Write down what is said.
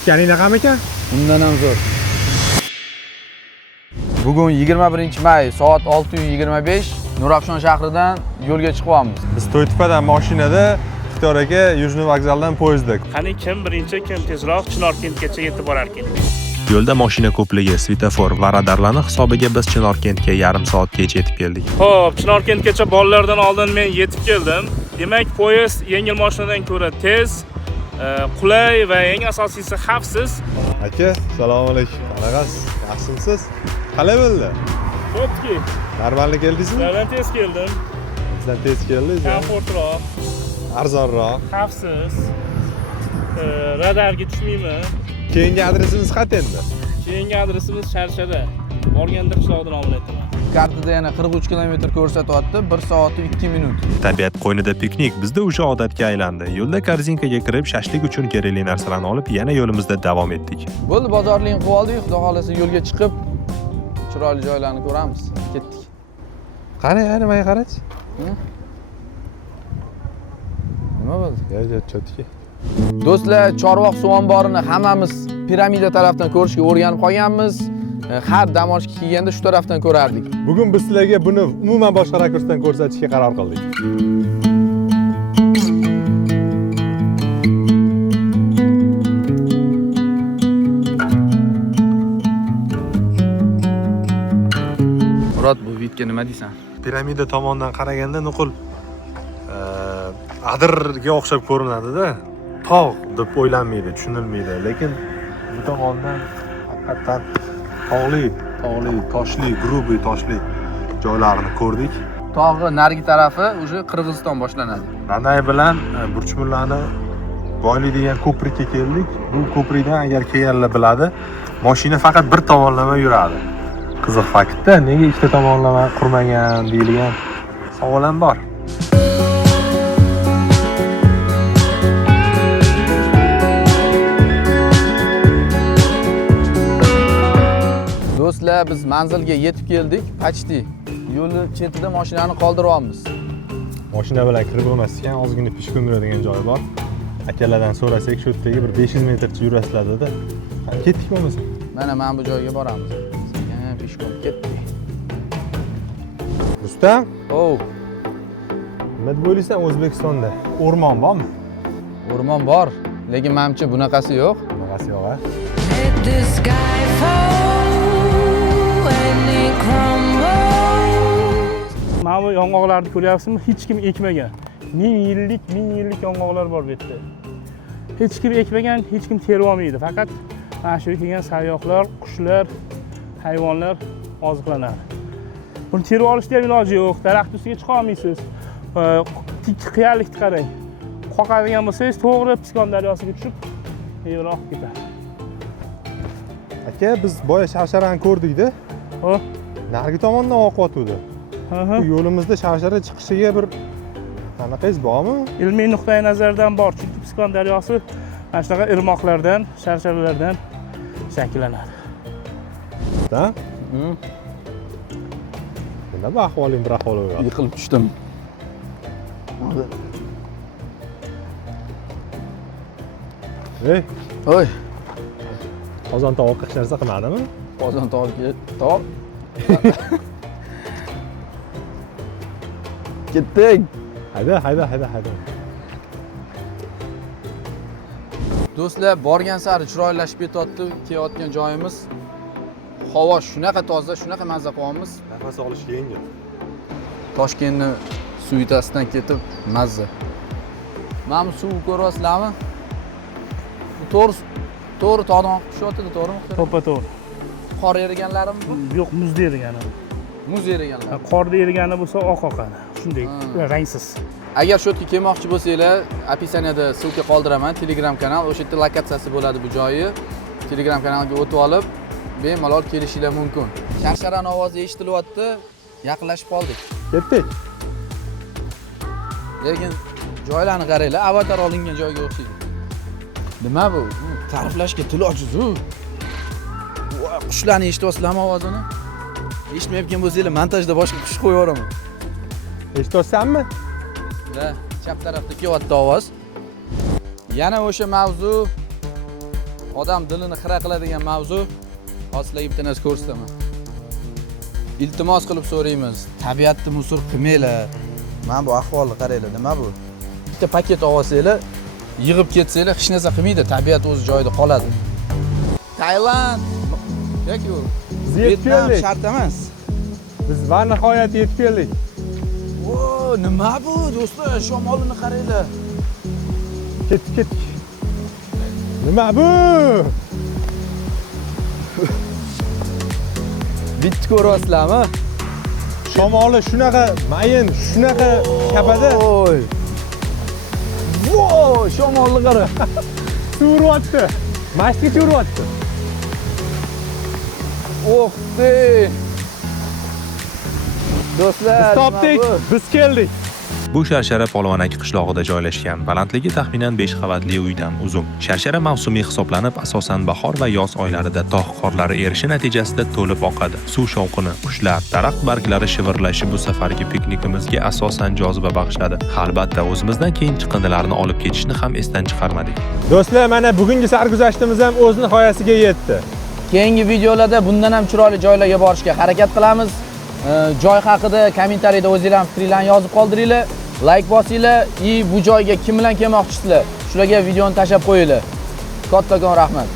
Kutganing raqam ekan? Undan ham zo'r. Bugun 21-may soat 6:25 Nurafshon shahridan yo'lga chiqyapmiz. Biz To'ytepadan mashinada Xitoraga Yujniy vokzaldan poyezdda. Qani kim birinchi, kim tezroq Chinorkentgacha yetib borar ekan? Yo'lda mashina ko'pligi, svetofor va radarlarning hisobiga biz Chinorkentga yarim soat kech yetib keldik. Xo'p, Chinorkentgacha bolalardan oldin men yetib keldim. Demak, poyezd yengil mashinadan ko'ra tez, qulay va eng asosiysi xavfsiz. Aka, assalomu alaykum. Qanaqasiz? Yaxshimisiz? Qalay bo'ldi? Xo'pki, Normalni keldingizmi? sizlardan tez keldim. Sizdan tez keldingiz. Komfortroq, Arzonroq. xavfsiz. Radarga tushmayman. Keyingi adresingiz qayerda endi? Keyingi adresimiz Sharshada. Borganda qishloqdan omil aytaman. Kartada yana 43 kilometr ko'rsatyapti, 1 soat 2 minut. Tabiat qo'ynida piknik bizda o'sha odatga aylandi. Yo'lda korzinkaga kirib, shashlik uchun kerakli narsalarni olib, yana yo'limizda davom etdik. Bo'ldi, bozorlikni qilib oldik, xudo xolasa yo'lga chiqib chiroyli joylarni ko'ramiz. Ketdik. Qani, nimaga qarach? Nima bo'ldi? Yo'q, chotki. Do'stlar, Chorvoq suv omborini hammamiz piramida tarafdan ko'rishga o'rganib qolganmiz. Har dam olishga kelganda shu tarafdan ko'rardik. Bugun biz sizlarga buni umuman boshqa rakursdan ko'rsatishga qaror qildik. Murod, bu vidga nima deysan? Piramida tomondan qaraganda nuqul adirga o'xshab ko'rinadi-da. Tog' deb o'ylanmaydi, tushunilmaydi, lekin bu tomondan haqiqatan tog'li, toshli, grubiy toshli joylarni ko'rdik. Tog'i narigi tarafi o'sha Qirg'iziston boshlanadi. Nanay bilan Burchmullarni boylaydigan ko'prikka keldik. Bu ko'prikdan agar kelganlar biladi, mashina faqat bir tomonlama yuradi. Qiziq faktda, nega ikkita tomonlama qurmagan deyilgan savol ham bor. Do'stlar, biz manzilga yetib keldik. Почти. Yo'lni chetida mashinani qoldiryapmiz. Mashina bilan kirib bo'lmasdan ozgina peshkom yuradigan joyi bor. Akalardan so'rasak, shu yerdagi bir 500 metrcha yurasizlar-da. Ketdik bo'lmasa. Mana bu joyga boramiz. Sekin peshkom ketdik. Rustam, Oh, nima deb o'ylaysan O'zbekistonda? O'rmon bormi? o'rmon bor, lekin menimcha bunaqasi yo'q. Bunaqasi yo'q, ha? Let the sky fall and it crumbles. Mana bu yong'oqlarni ko'ryapsizmi? Hech kim ekmagan. Ming yillik yong'oqlar bor bu yerda. Hech kim ekmagan, hech kim terib olmaydi. Faqat mana shu kelgan sayyohlar, qushlar, hayvonlar oziqlanadi. Buni terib olishga ham iloji yo'q. Daraxt ustiga chiqa olmaysiz. Tik qiyalikni qarang. Qoqadigan bo'lsangiz, to'g'ri Piskon daryosiga tushib, yevroq ketadi. Aka, biz boya Sharsharani ko'rdik-da. Xo'p. Narigi tomondan oqyotdi. Bu yo'limizda Sharshara chiqishiga bir qanaqangiz bormi? Ilmiy nuqtai nazardan bor, chunki Piskon daryosi mana shunaqa irmoqlardan, sharsharalardan shakllanadi. Da? Nima bu ahvoling bir ahvol yo'q. Yiqilib tushdim. Ey, Oy, qozon tovoq hech narsa qilmadimi? qozon tovoqga top. Ketdik. Hayda. Do'stlar, borgan sari chiroylashib ketyapti. Kelayotgan joyimiz havo shunaqa toza, shunaqa mazza qilyapmiz. Nafas olish yengil. Toshkentni suitasidan ketib mazza. Mana bu suv ko'ryapsizlarmi? To'g'ri tog'dan oqib tushyapti, to'g'rimi? To'ppa-to'g'ri. Qor eriganlarimi bu? Yo'q, muzda erigani. Muz eriganlar. Qorda erigani bo'lsa oq oqadi. Shunday, rangsiz. Agar shu yerga kelmoqchi bo'lsanglar, opisaniyada ссылка qoldiraman, Telegram kanal, o'sha yerda lokatsiyasi bo'ladi bu joyi. Telegram kanaliga o'tib olib, bemalol kelishinglar mumkin. Sharsharaning ovozi eshitilyapti, yaqinlashib qoldik. Ketdik. Lekin joylarni qaranglar, avatar olingan joyga o'xshaydi. Nima bu? Ta'riflashga til ojiz-ku. Voy, qushlarni eshityapsizlarmi ovozini? Eshitmayotgan bo'lsanglar, montajda boshqa qush qo'yib yuboraman. Eshityapsanmi? Da, chap tarafda kelyapti ovoz. Yana o'sha mavzu odam dilini xira qiladigan mavzu. Hozir sizlarga bitta narsa ko'rsataman. Iltimos qilib so'raymiz. Tabiatni musur qilmanglar. Mana bu ahvolni qaranglar, nima bu? Bitta paket olsanglar, yig'ib ketsanglar, hech narsa qilmaydi, tabiat o'z joyida qoladi. Tailand yoki u Biz yetib Vyetnam keldik. shart emas. Biz va nihoyat yetib keldik. O, nima bu do'stlar? Shamolini qaranglar. Ketdik. Nima bu? Bitta ko'ryapsizlarmi? Shamoli shunaqa mayin, shunaqa kapadi. Voy. Voy, shamolni qara. Suv uryapti. Mashinaga uryapti. Oh, be. Do'stlar, Biz topdik, biz keldik. Bu Sharshara Polvonaki qishlog'ida joylashgan, balandligi taxminan 5 qavatli uydan uzun. Sharshara mavsumiy hisoblanib, asosan bahor va yoz oylarida tog' qorlari erishi natijasida to'lib oqadi. Suv shovqini, qushlar, daraxt barglari shivirlashi bu safargi piknikimizga asosan joziba bag'ishladi. Albatta, o'zimizdan keyin chiqindilarni olib ketishni ham esdan chiqarmadik. Do'stlar, mana bugungi sarguzashtimiz ham o'z nihoyasiga yetdi. Keyingi videolarda bundan ham chiroyli joylarga borishga harakat qilamiz. Joy haqida kommentariyada o'zingizlar fikringizni yozib qoldiringlar. Like bosinglar, bu joyga kim bilan kelmoqchisizlar? Shularga videoni tashab qo'yinglar. Kattakon rahmat.